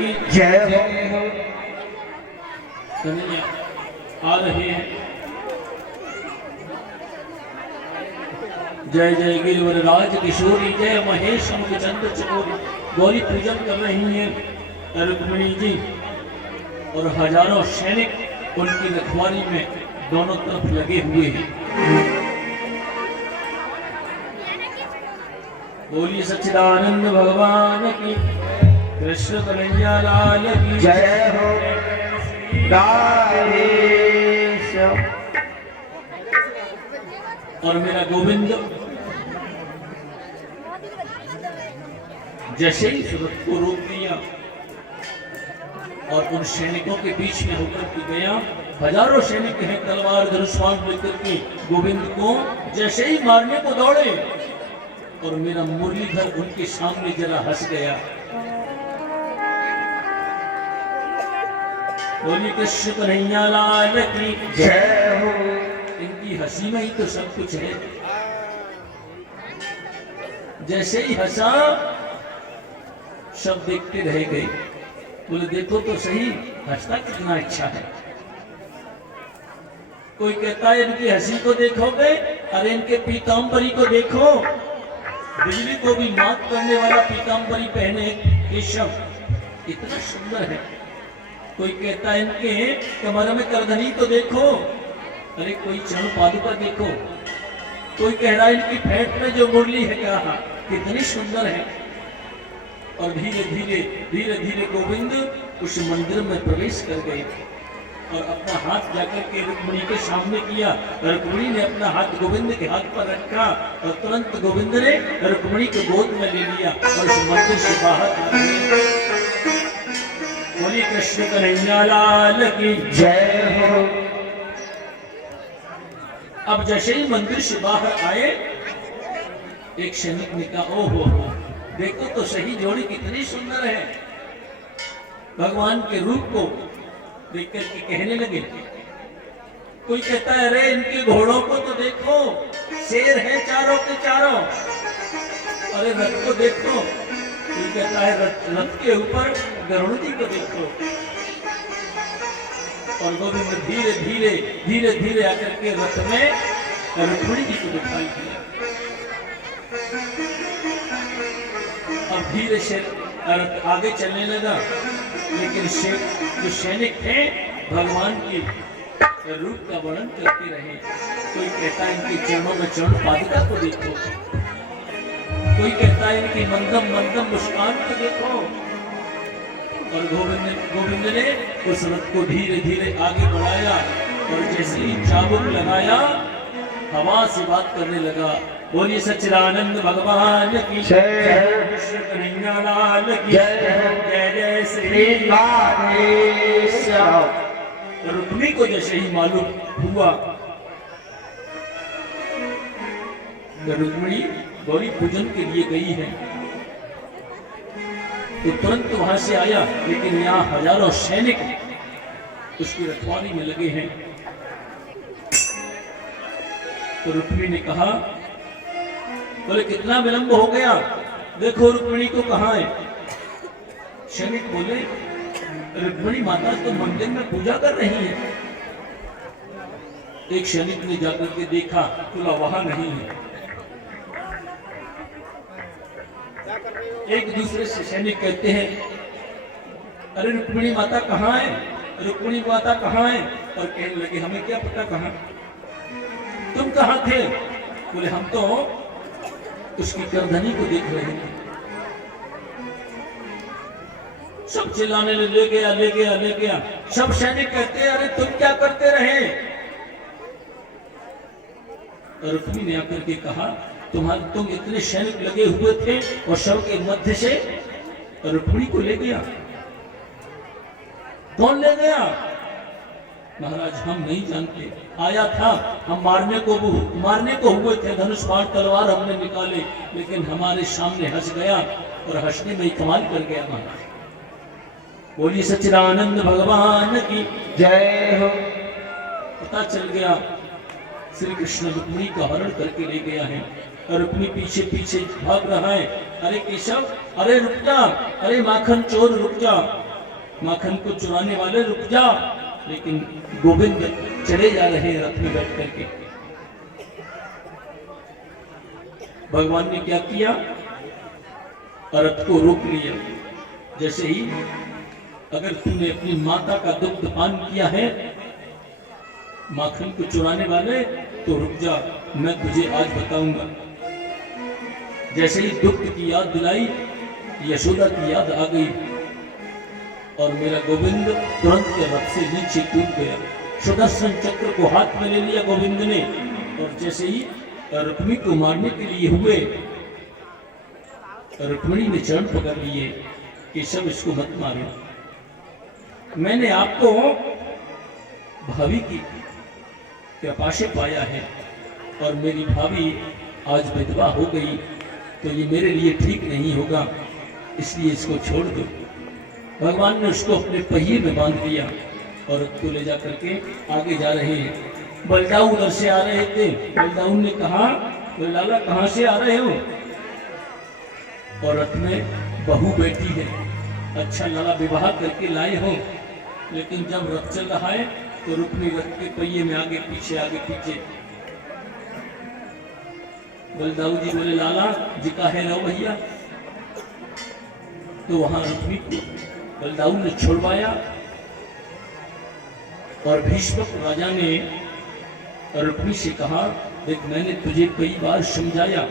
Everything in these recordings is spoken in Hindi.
की जय हो। कन्हैया आ रहे हैं। जय जय गिरिवर राज किशोरी, जय महेश मुखचंद्र चकोरी। गौरी पूजन कर रही हैं रुक्मिणी जी और हजारों सैनिक उनकी रखवाली में दोनों तरफ लगे हुए हैं। बोलिए सच्चिदानंद भगवान की, कृष्ण कन्हैया लाल की जय हो। राधेश। और मेरा गोविंद जैसे ही सूरत को रोक दिया और उन सैनिकों के बीच में होकर के गया, हजारों सैनिक हैं तलवार धनुष्मान लेकर के गोविंद को जैसे ही मारने को दौड़े और मेरा मुरलीधर उनके सामने जरा हंस गया। बोली कृष्ण कन्हैया लाल की जय हो। इनकी हंसी में ही तो सब कुछ है। जैसे ही हंसा सब देखते रह गए। बोले देखो तो सही हंसता कितना अच्छा है। कोई कहता है इनकी हंसी को देखोगे, अरे इनके पीताम्बरी को देखो, बिजली को भी मात करने वाला पीताम्बरी पहने केशव इतना सुंदर है। कोई कहता है इनके कमर में करधनी तो देखो, अरे कोई चरण पादुका देखो। कोई कह रहा है इनकी फेंट में जो मुरली है क्या कितनी सुंदर है। और धीरे धीरे गोविंद उस मंदिर में प्रवेश कर गए और अपना हाथ जाकर के रुक्मिणी के सामने किया। रुक्मिणी ने अपना हाथ गोविंद के हाथ पर रखा और तुरंत गोविंद ने रुक्मिणी को गोद में ले लिया और उस मंदिर से बाहर आ गए। बोली कृष्ण कन्हैया लाल की जय हो। अब जैसे ही मंदिर से बाहर आए, एक सैनिक ने कहा ओहो देखो तो सही जोड़ी कितनी सुंदर है। भगवान के रूप को देख करके कहने लगे। कोई कहता है अरे इनके घोड़ों को तो देखो, शेर है चारों के चारों। अरे रथ को देखो। कोई कहता है रथ के ऊपर गरुड़ जी को देखो। और गोविंद धीरे धीरे आकर के रथ में रुक्मिणी जी को दिखाई दिया। अब धीरे से आगे चलने लगा, लेकिन जो सैनिक थे भगवान के रूप का वर्णन करते रहे। कोई कहता है इनके चरणों में चरण पादुका को देखो, कोई कहता है इनकी मंदम मुस्कान को देखो। और गोविंद ने उस रथ को धीरे आगे बढ़ाया और जैसे ही चाबुक लगाया हवा से बात करने लगा। बोलिए सच्चिदानंद भगवान की जय, कृष्ण कन्हैया लाल की जय, जय श्री राधेश। रुक्मिणी को जैसे ही मालूम हुआ रुक्मिणी गौरी पूजन के लिए गई है, तो तुरंत वहां से आया, लेकिन यहाँ हजारों सैनिक उसकी रखवाली में लगे हैं। तो रुक्मिणी ने कहा बोले कितना विलंब हो गया, देखो रुक्मिणी को कहाँ है। सैनिक बोले रुक्मिणी माता तो मंदिर में पूजा कर रही है। एक सैनिक ने जाकर के देखा, बोला वहां नहीं है। एक दूसरे से सैनिक कहते हैं अरे रुक्मिणी माता कहाँ है, रुक्मिणी माता कहाँ है। और कहने लगे हमें क्या पता कहाँ, तुम कहाँ थे। बोले हम तो उसकी करधनी को देख रहे थे। सब चिल्लाने ले गया। सब सैनिक कहते हैं अरे तुम क्या करते रहे। रुक्मिणी ने आकर के कहा तुम इतने सैनिक लगे हुए थे और सब के मध्य से रुक्मिणी को ले गया। कौन ले गया। महाराज हम नहीं जानते, आया था हम मारने को हुए थे, धनुष बाण तलवार हमने निकाले, लेकिन हमारे सामने हंस गया और हंसने में कमाल कर गया। महाराज बोलिए सच्चिदानंद भगवान की जय हो। पता चल गया श्री कृष्ण रुक्मिणी का हरण करके ले गया है और रुक्मिणी पीछे भाग रहा है। अरे केशव, अरे रुक जा, अरे माखन चोर रुक जा। माखन को चुराने वाले रुक जा, लेकिन गोविंद चले जा रहे हैं रथ में बैठ करके। भगवान ने क्या किया, रथ को रोक लिया। जैसे ही अगर तूने अपनी माता का दुग्ध पान किया है माखन को चुराने वाले, तो रुक जा, मैं तुझे आज बताऊंगा। जैसे ही दुग्ध की याद दिलाई, यशोदा की याद आ गई और मेरा गोविंद तुरंत रथ से नीचे कूद गया। सुदर्शन चक्र को हाथ में ले लिया गोविंद ने, और जैसे ही रुक्मिणी को मारने के लिए हुए, रुक्मिणी ने चरण पकड़ लिए कि सब इसको मत मारो। मैंने आपको भाभी की कृपा से पाया है और मेरी भाभी आज विधवा हो गई, तो ये मेरे लिए ठीक नहीं होगा, इसलिए इसको छोड़ दो। भगवान ने उसको अपने पहिए में बांध दिया और उसको ले जा करके आगे जा रहे हैं। बलदाऊ उधर से आ रहे थे। बलदाऊ ने कहा, बोले लाला कहाँ से आ रहे हो? और रथ में बहू बैठी है। अच्छा लाला विवाह करके लाए हो, लेकिन जब रथ चल रहा है तो रुक्मिणी रथ के पहिए में आगे पीछे। बलदाऊ जी बोले लाला जी का है रहो भैया। तो वहां रुक्मिणी को बलदाऊ ने छुड़वाया और भीष्मक राजा ने रुक्मिणी से कहा, देख मैंने तुझे कई बार समझाया,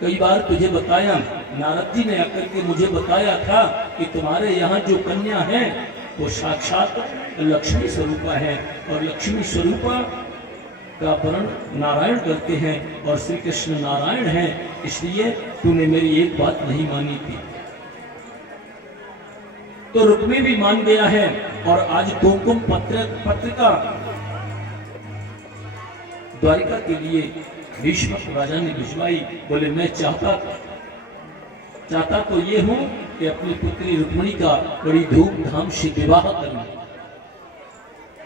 कई बार तुझे बताया, नारद जी ने आकर के मुझे बताया था कि तुम्हारे यहाँ जो कन्या है वो साक्षात लक्ष्मी स्वरूपा है, और लक्ष्मी स्वरूपा का वर्ण नारायण करते हैं और श्री कृष्ण नारायण हैं, इसलिए तूने मेरी एक बात नहीं मानी थी। तो रुक्मिणी भी मान गया है और आज कुमकुम पत्रिका द्वारिका के लिए भीष्मक राजा ने भिजवाई। बोले मैं चाहता तो ये हूं कि अपनी पुत्री रुक्मिणी का बड़ी धूमधाम से विवाह करूं।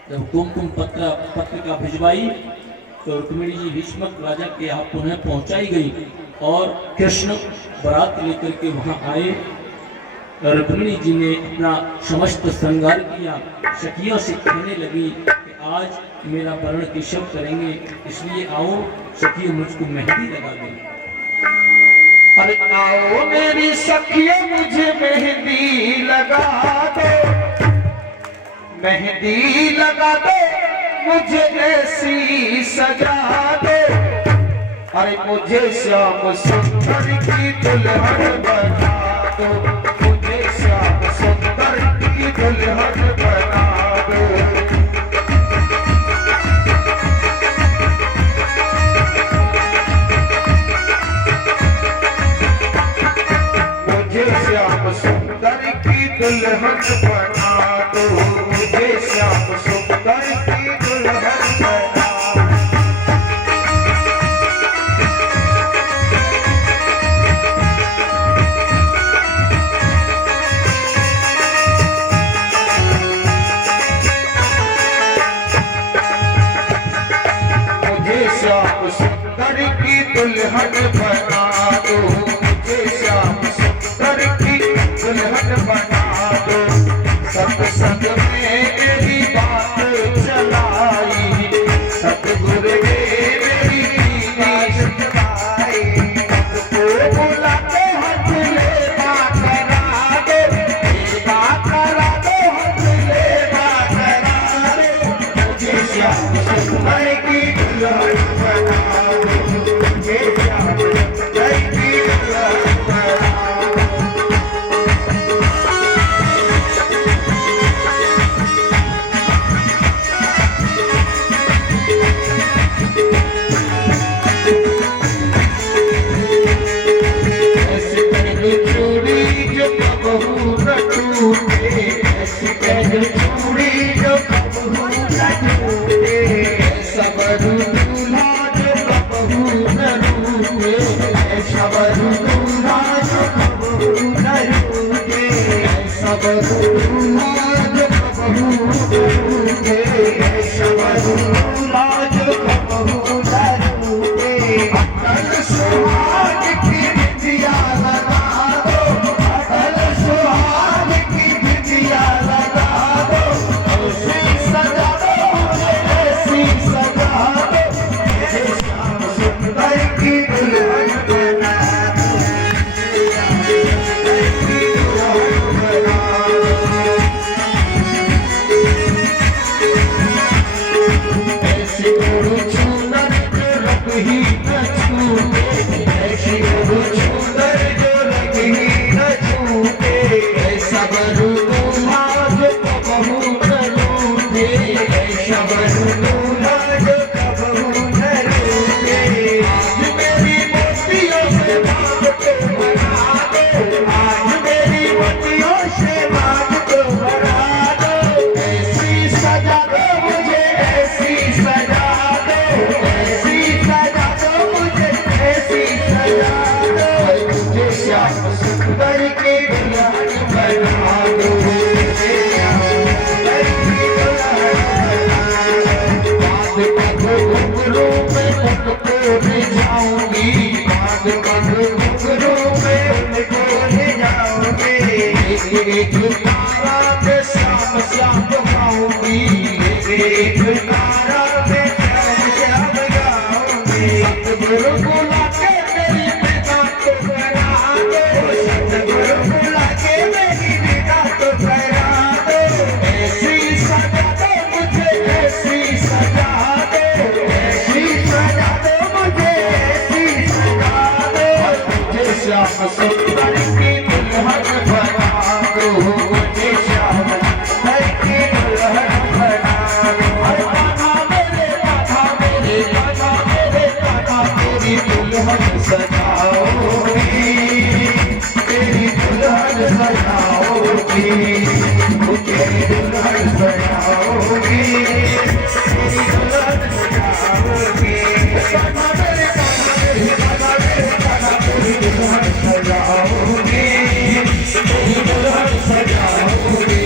जब कुमकुम पत्रिका भिजवाई तो रुक्मिणी जी भीष्मक राजा के यहाँ पुनः पहुंचाई गई और कृष्ण बारात लेकर के वहां आए। रुक्मिणी जी ने अपना समस्त श्रृंगार किया, सखियों से कहने लगी कि आज मेरा वर्ण केशव करेंगे, इसलिए आओ सखियों मुझको मेहंदी लगा दो। अरे आओ मेरी सखियों मुझे मेहंदी लगा दो, मेहंदी लगा दो, मुझे ऐसी सजा दो। अरे मुझे श्याम सुंदर की दुल्हन बना दो, मुझे श्याम सुंदर की दुल्हन बना दो। मुझे श्याम सुंदर की दुल्हन बना दो, मुझे श्याम सुंदर की दुल्हन बना दो। मुझे श्याम सुंदर की दुल्हन बना दो, मुझे श्याम सुंदर की दुल्हन बना दो। सत्संग में मेरी बात चलाई, सतगुरु ने मेरी कीनी सुनाई। सबको बुलाते हाथ लेवा करा दो, लेवा करा दो, हाथ लेवा करा दो। मुझे श्याम सुंदर की दुल्हन बना दो, मुझे श्याम सुंदर की दुल्हन बना दो। ऐसी पहली चूड़ी जो कबहू न टूटे, ऐसी पहली चूड़ी जो कबहू न टूटे। सबरू दूल्हा जो कबहू न रूठे, सबरू दूल्हा जो कबहू न रूठे। सबरू दूल्हा जो कबहू न रूठे, सबरू दूल्हा जो कबहू न रूठे। अटल सुहाग की बिंदिया लगा दो, अटल सुहाग की बिंदिया लगा एक तारा पे श्याम श्याम गाऊंगी, एक तारा पे श्याम श्याम गाऊंगी। सतगुरु बुला के मेरी विदा तो करा दो, सतगुरु बुला के मेरी विदा तो करा दो। ऐसी सजा दो मुझे, ऐसी सजा दो, ऐसी सजा दो मुझे, ऐसी सजा दो। मुझे श्याम सुंदर की दुल्हन बना दो, मुझे श्याम सुंदर की दुल्हन बना दो। राधा मेरे राधा मेरे राधा मेरे राधा तेरी दुल्हन सजाओगी, तेरी दुल्हन सजाओगी, तेरी दुल्हन सजाओगी, तेरी दुल्हन सजाओगी। राधा मेरे राधा मेरे राधा मेरे राधा तेरी दुल्हन सजाओगी, तेरी दुल्हन सजाओगी।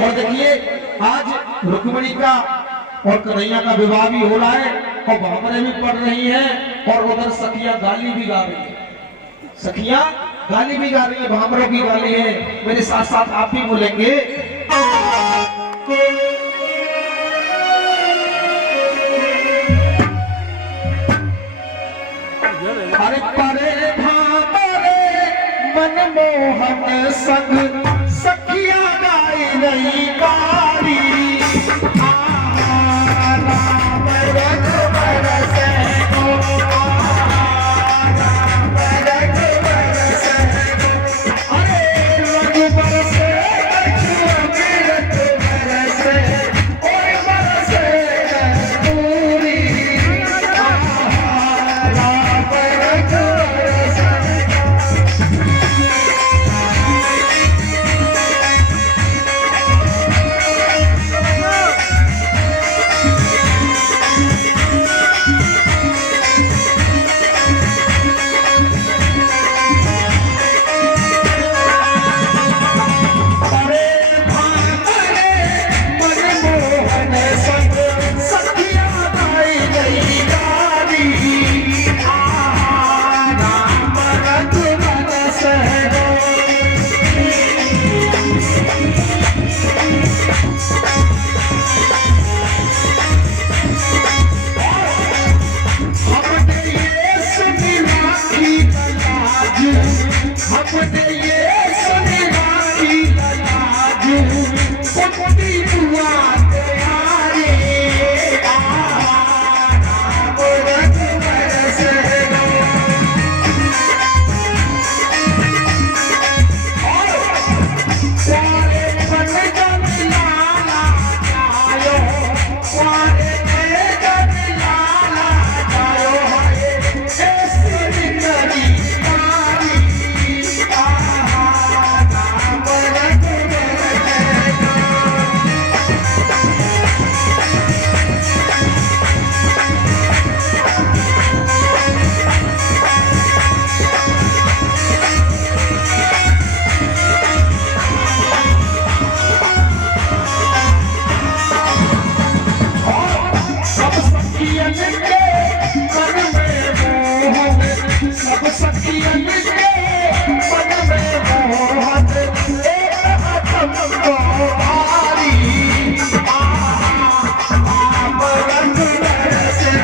और देखिए आज रुक्मिणी का और कन्हैया का विवाह भी हो रहा है और भावरें भी पड़ रही हैं और उधर सखियां गाली भी गा रही है, सखियां गाली भी गा रही है, भावरों की गाली है। मेरे साथ साथ आप भी बोलेंगे। अरे परे भावरे मनमोहन संग सखिया गाई रही बारी, राम रघुबर से गो, राम रघुबर से गो। अरे रघुबर से अमित बरसे, ओए बरसे कस्तूरी, राम रघुबर से गो। सखियन के मन में मोहन, सब सखियन के मन में मोहन, एक आत्म को भारी आप रंग बरसे।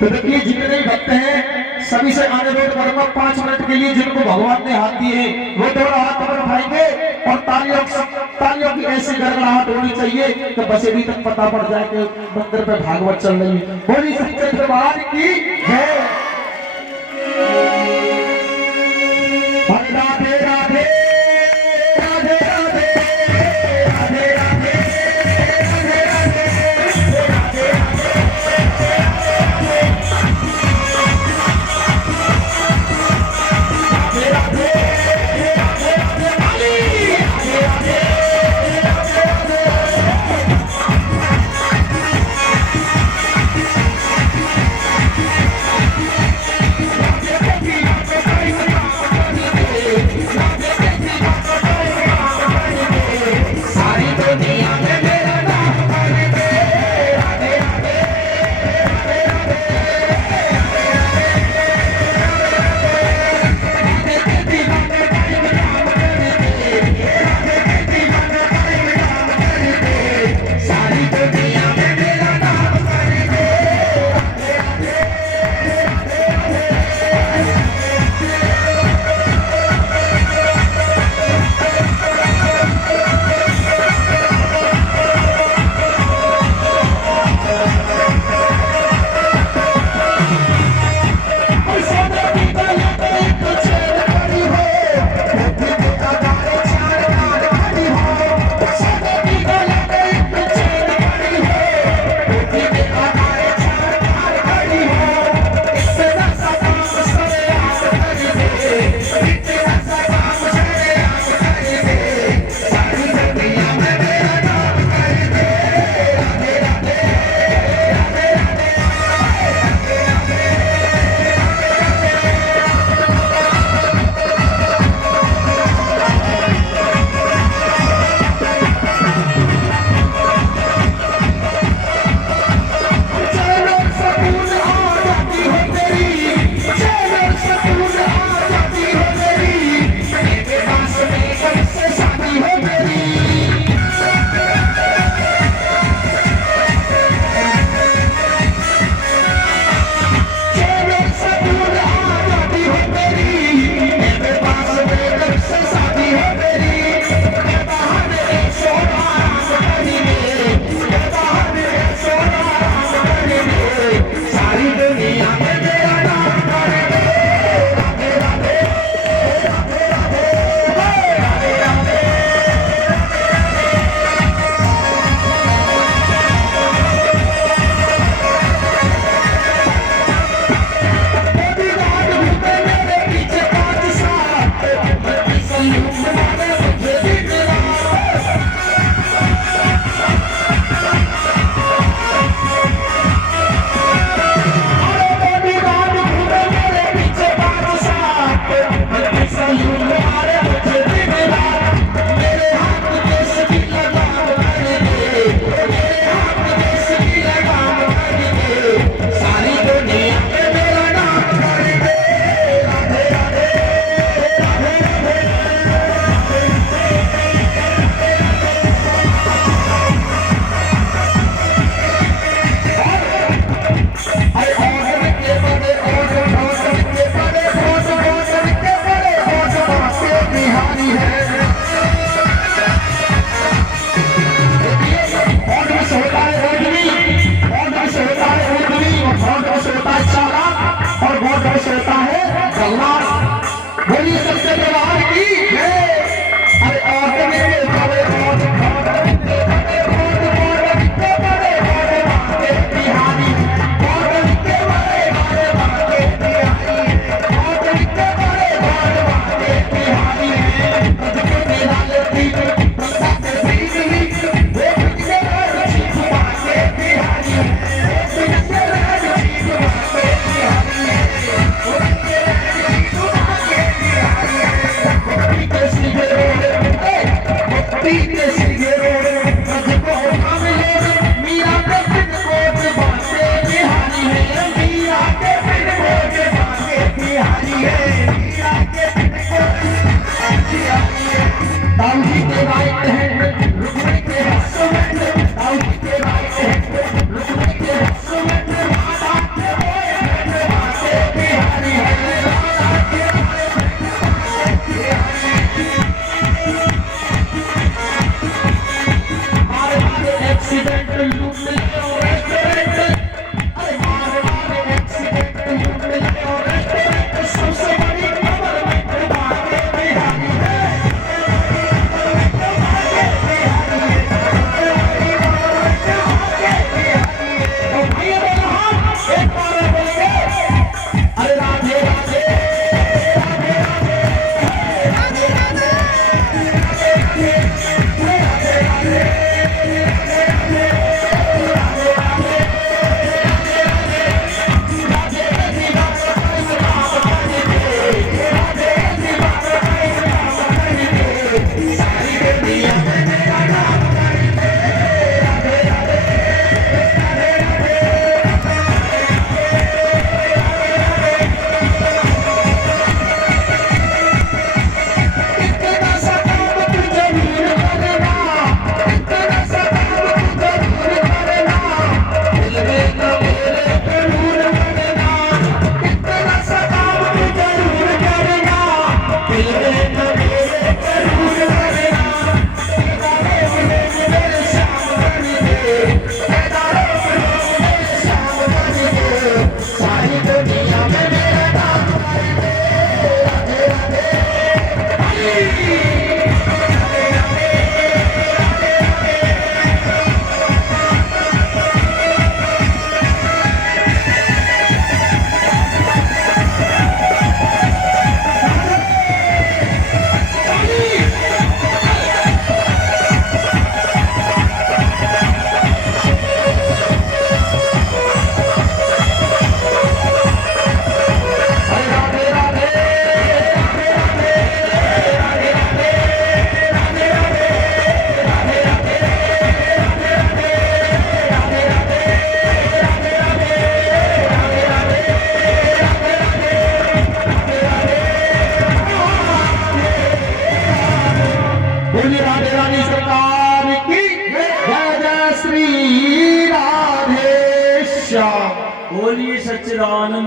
तो देखिए जितने भी भक्त हैं सभी से अनुरोध करूंगा 5 मिनट के लिए जिनको भगवान ने हाथ दिए वो थोड़ा हाथ ऊपर उठाएंगे और तालियों की ऐसी गड़गड़ाहट होनी चाहिए कि बसेड़ी तक पता पड़ जाए कि मंदिर पे भागवत चल रही है। बोली सच्चे दरबार की जय। राधे राधे राधे राधे राधे राधे राधे राधे राधे लूट ले और रेस्टोरेंट, अरे मार मार एक्सीडेंट लूट ले और रेस्टोरेंट, सबसे बड़ी खबर में भागे बिहारी है, एक बार बोलिए अरे राधे राधे बोलिए राधे रानी सरकार की जय जय श्री राधे श्याम। बोलिए सच्चिदानंद